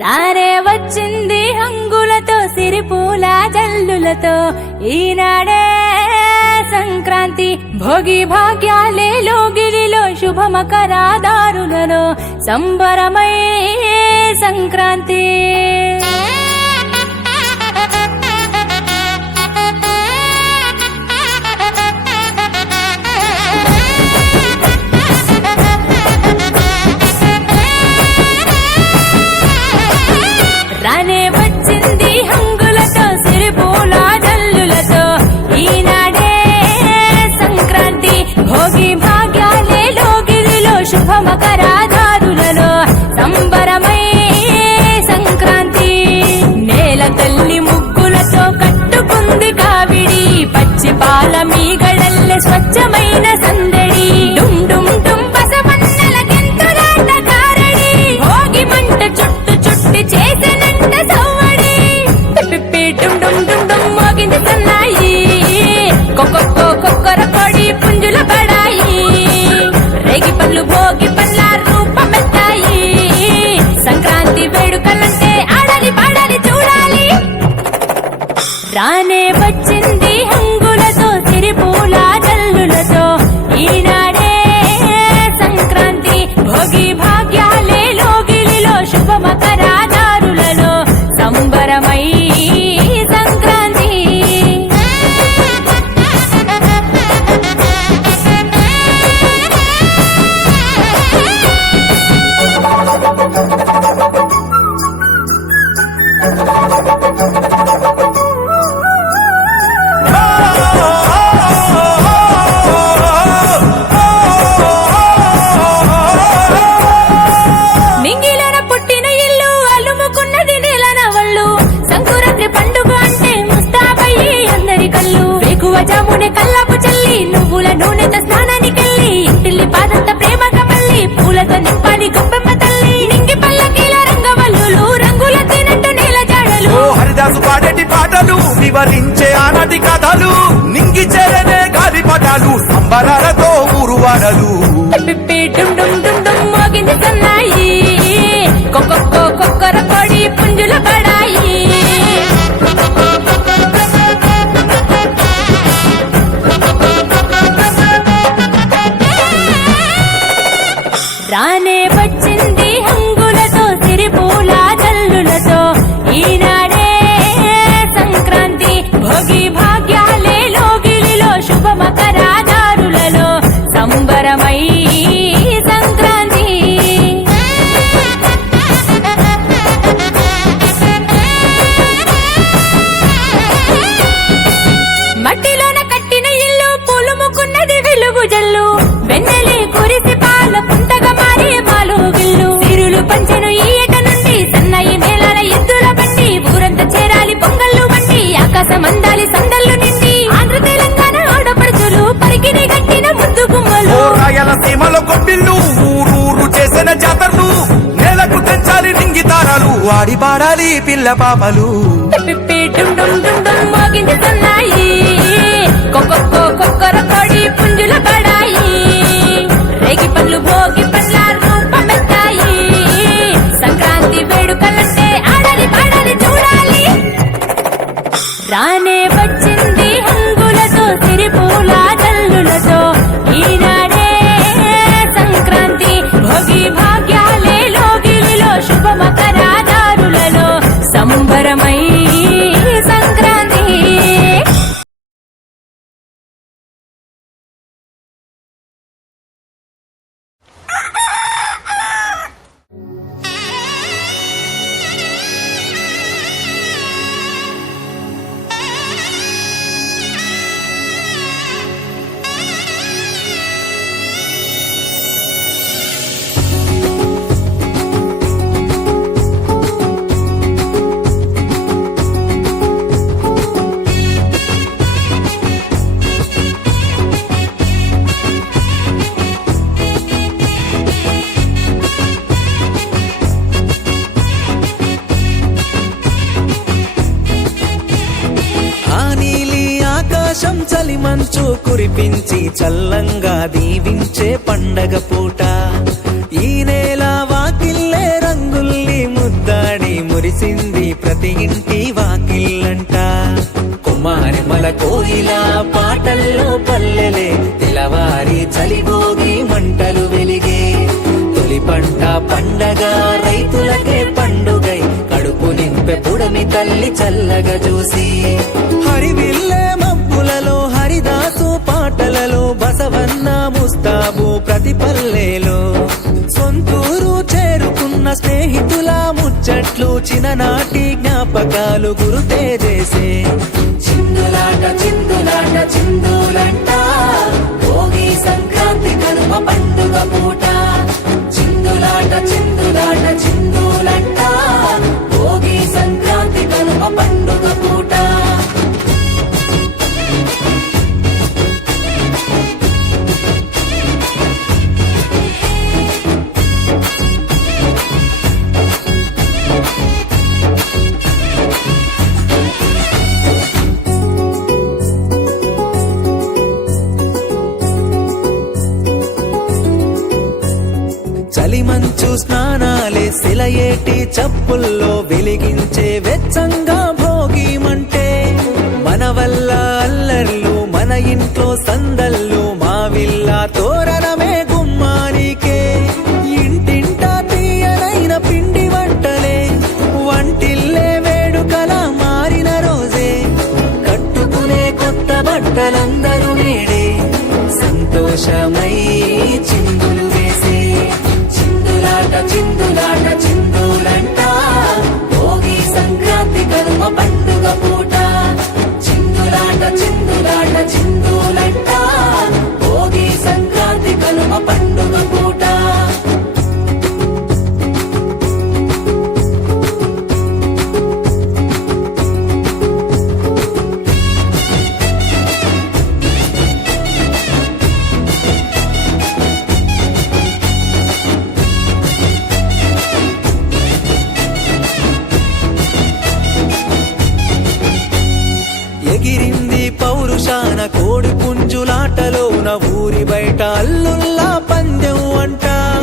రానే వచ్చింది హంగులతో సిరిపూల జల్లులతో ఈనాడే సంక్రాంతి భోగి భాగ్యాలే లోగిలిలో శుభమకరాదారులలో సంబరమై సంక్రాంతి రానే వచ్చింది హంగులతో సిరిపూల జల్లులతో ఈనాడే సంక్రాంతి భోగి భాగ్యాలే లోగిలిలో శుభమకరాదారులలో సంబరమై సంక్రాంతి నేల తల్లి ముగ్గులతో కట్టుకుంది కావిడి పచ్చి పాల మీగడల్లె స్వచ్ఛమైన సందడి డుమ్ డుమ్ డుమ్ బసవన్నెల గింతులాట కారడి భోగి మంట చుట్టు చుట్టి చేసినంట సవ్వడి పిప్పి డుమ్ డుమ్ డుమ్ డుమ్ మోగింది సన్నాయి కొక్కొక్కో కొక్కర కొడి పుంజుల పడాయి రేగి పళ్ళు భోగి పళ్ళ రూపమెత్తాయి సంక్రాంతి వేడుకలంటే ఆడాలి పాడాలి చూడాలి రానే వచ్చింది హంగులతో సిరిపూల జల్లులతో ఈనాడే సంక్రాంతి భోగి భాగ్యాలే లోగిలిలో శుభమకరాదారులలో సంబరమై సంక్రాంతి నింగిలోన పుట్టిన ఇల్లు అలుముకున్నది నెలన వళ్ళు సంకురాత్రి పండుగ అంటే ముస్తాబయ్యి అందరి కళ్ళు వేకువ జామునే కల్లాపు చల్లి నువ్వుల నూనెతో స్నానానికెళ్ళి ఇంటిల్లి పాదంత ప్రేమగా మళ్ళీ పూలతో నింపాలి గొప్పెమ్మ తల్లి నింగి పల్లకీల రంగవల్లులు రంగుల తినట్టు నేల జాడలు హరిదాసు పాడేటి పాటలు వివరించే ఆనాటి కథలు నింగి చేరనే గాలి పటాలు సంబరాలతో ఊరువాడలు పిప్పి డుమ్ డుమ్ డుమ్ డుమ్ మోగింది సన్నాయి కొక్కొక్కో కొక్కర కొడి పుంజుల పడాయి రానే వచ్చింది హంగులతో సిరిపూల జల్లులతో ఈనాడే సంక్రాంతి భోగి భాగ్యాలే లోగిలిలో శుభమకరాదారులలో సంబరమై సంక్రాంతి మట్టిలోన కట్టిన ఇల్లు పులుముకున్నది వెలుగు జల్లు వెన్నెలే కురిసి పాల పుంతగా మారి పాలు గిల్లు సిరులు పంచెను ఈ ఏట నుండి సన్నాయి మేళాల ఎద్దుల బండి ఊరంతా చేరాలి పొంగళ్ళు వండి ఆకాశం అందాలి సందళ్ళు నిండి ఆంధ్ర తెలంగాణ ఆడపడుచులు పరికిని గట్టిన ముద్దు గుమ్మలు రాయలసీమలో కొట్టిల్లు ఊరూరు చేసిన జాతరలు నేలకు తెచ్చాలి నింగి తారాలు ఆడి పాడాలి పిల్ల పాపలు పిప్పి డుమ్ డుమ్ డుమ్ డుమ్ మోగింది సన్నాయి కొక్కొక్కో కొక్కర కొడి పుంజుల పడాయి రేగి పళ్ళు భోగి పళ్ళ రూపమెత్తాయి సంక్రాంతి వేడుకలంటే ఆడాలి పాడాలి చూడాలి రానే వచ్చింది హంగులతో సిరిపూల జల్లులతో ఈనాడే సంక్రాంతి భోగి భాగ్యాలే లోగిలిలో శుభమకరాదారులలో సంబరమై సంక్రాంతి ఆకాశం చలి మంచు కురిపించి చల్లంగా దీవించే పండగ పూట ఈ నేల వాకిల్లే రంగుల్ని ముద్దాడి మురిసింది ప్రతి ఇంటి వాకిళ్ళంట. కుమారిమల కోయిల పాటల్లో పల్లెలే తెలవారి చలిగోగి మంటలు వెలిగే. తొలి పంట పండగ రైతులకే పండుగై కడుపు నింపె పుడమి తల్లి చల్లగా చూసి. హరివిల్లే మబ్బులలో హరిదాసు పాటలలో బసవన్న ముస్తాబు ప్రతి పల్లెలో. సొంతూరు చేరుకున్న స్నేహితుల ముచ్చట్లు చిన్ననాటి జ్ఞాపకాలు గురుతే చేసే. చిందులాట చిందులాట చిందులంట భోగి సంక్రాంతి కనుమ పండుగ పూట. చిందులాట చిందులాట చిందులంట భోగి సంక్రాంతి కనుమ పండుగ పూట. చలిమంచు స్నానాలే సిలయేటి చప్పుల్లో వెలిగించే వెచ్చంగా భోగి మంటే. మన వల్ల అల్లర్లు మన ఇంట్లో సందళ్ళు మావిల్ల తోరణమే గుమ్మానికే. ఇంటింటా తీయనైన పిండి వంటలే వంటిల్లే వేడుకల మారిన రోజే. కట్టుకునే కొత్త బట్టలందరూ నేడే సంతోషమై చిందులు వేసే. చిందులాట చిందులాట చిందులంట భోగి సంక్రాంతి కనుమ పండుగ పూట. చిందులాట చిందులాట చిందులంట భోగి సంక్రాంతి కనుమ పండుగ పూట. ఎగిరింది పౌరుషాన కోడి పుంజులాటలోన ఊరి బయట అల్లుల్ల